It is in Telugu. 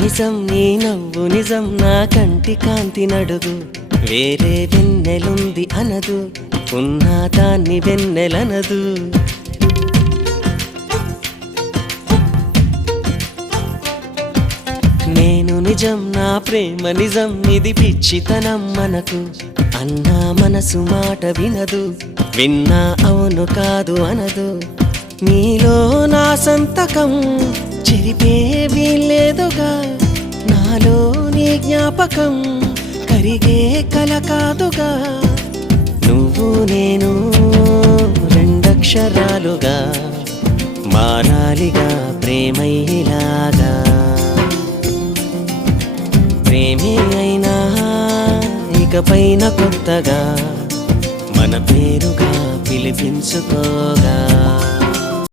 నిజం నీ నవ్వు నిజం నా కంటి కాంతి నడుగు వేరే వెన్నెలుంది అనదు ఉన్నా దాన్ని వెన్నెలనదు నేను నిజం నా ప్రేమ నిజం ఇది పిచ్చితనం మనకు అన్నా మనసు మాట వినదు విన్నా అవును కాదు అనదు నీలో నా సంతకం చెరిపే వీల్లేదుగా నాలో నీ జ్ఞాపకం కరిగే కల కాదుగా నువ్వు నేను రెండక్షరాలుగా మారాలిగా ప్రేమయ్యేలాగా ప్రేమే అయినా ఇకపైన కొత్తగా మన పేరుగా పిలిపించుకోగా